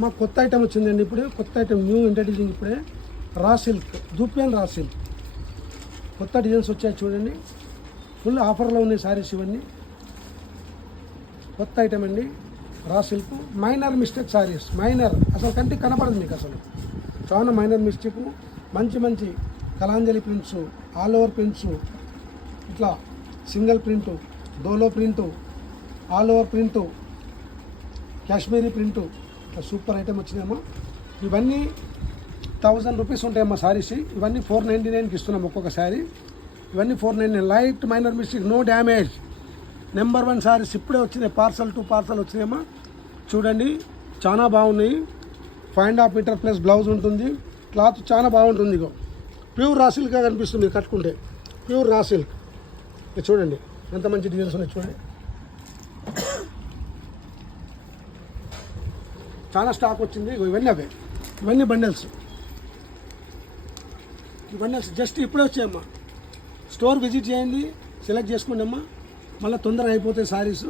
మా కొత్త ఐటమ్ వచ్చిందండి ఇప్పుడు, కొత్త ఐటమ్ న్యూ ఇంట్రడ్యూసింగ్ ఇప్పుడే, రా సిల్క్, దుప్పియన్ రా సిల్క్ కొత్త డిజైన్స్ వచ్చాయి చూడండి. ఫుల్ ఆఫర్లో ఉన్నాయి శారీస్ ఇవన్నీ, కొత్త ఐటమ్ అండి. Raw silk minor mistake saris, minor అసలు కంటికి కనపడదు మీకు, అసలు చాలా మైనర్ మిస్టేక్. మంచి మంచి Kalanjali prints, all over prints, ఇట్లా సింగిల్ ప్రింటు, డోలో print, all over print, Kashmiri print, ఇట్లా సూపర్ ఐటమ్ వచ్చినాయమ్మా. ఇవన్నీ 1000 రూపీస్ ఉంటాయమ్మా శారీస్. ఇవన్నీ 499కి ఇస్తున్నాం ఒక్కొక్క శారీ. ఇవన్నీ 499, light minor mistake, no damage. Number 1 saris ఇప్పుడే వచ్చినాయి, పార్సల్ టు పార్సల్ వచ్చినాయమ్మా. చూడండి చాలా బాగున్నాయి. 5.5 మీటర్ ప్లస్ బ్లౌజ్ ఉంటుంది. క్లాత్ చాలా బాగుంటుంది. ఇగో ప్యూర్ రా సిల్క్గా కనిపిస్తుంది మీరు కట్టుకుంటే, ప్యూర్ రా సిల్క్. చూడండి ఎంత మంచి డిజైన్స్ ఉన్నాయి చూడండి. చాలా స్టాక్ వచ్చింది. ఇవన్నీ అవే, ఇవన్నీ బండల్స్, ఈ బండల్స్ జస్ట్ ఇప్పుడే వచ్చాయమ్మా. స్టోర్ విజిట్ చేయండి, సెలెక్ట్ చేసుకోండి అమ్మా. మళ్ళీ తొందరగా అయిపోతాయి శారీస్.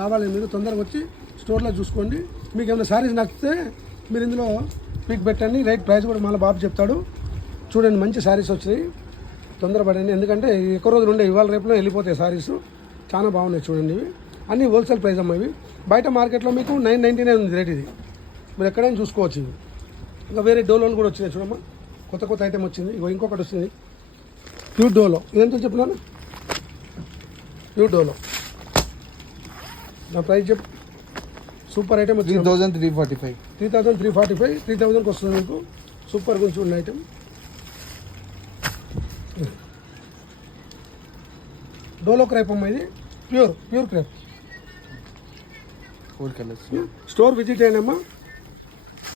రావాలి మీరు తొందరగా వచ్చి స్టోర్లో చూసుకోండి. మీకు ఏమైనా శారీస్ నచ్చితే మీరు ఇందులో పిక్ పెట్టండి. రైట్ ప్రైస్ కూడా మళ్ళీ బాబు చెప్తాడు. చూడండి మంచి శారీస్ వచ్చినాయి, తొందరపడండి. ఎందుకంటే ఎక్కువ రోజులు ఉండే, ఇవాళ రేపులో వెళ్ళిపోతాయి శారీస్. చాలా బాగున్నాయి చూడండి. ఇవి అన్నీ హోల్సేల్ ప్రైస్ అమ్మా. ఇవి బయట మార్కెట్లో మీకు 999 ఉంది రేట్. ఇది మీరు ఎక్కడైనా చూసుకోవచ్చు. ఇవి ఇంకా వేరే డోలోలు కూడా వచ్చినాయి చూడమ్మా, కొత్త కొత్త ఐటమ్ వచ్చింది. ఇగో ఇంకొకటి వస్తుంది ప్యూర్ డోలో. ఇదంతా చెప్పినాను, ప్యూర్ డోలో. నా ప్రైస్ చెప్పు. సూపర్ ఐటమ్ వచ్చింది, 3345. 3345, 3000కి వస్తుంది మీకు. సూపర్ గురించి ఉన్న ఐటమ్. డోలో క్రేప్ అమ్మ, ఇది pure crepe. Four colours. Store visit అయ్యానమ్మా.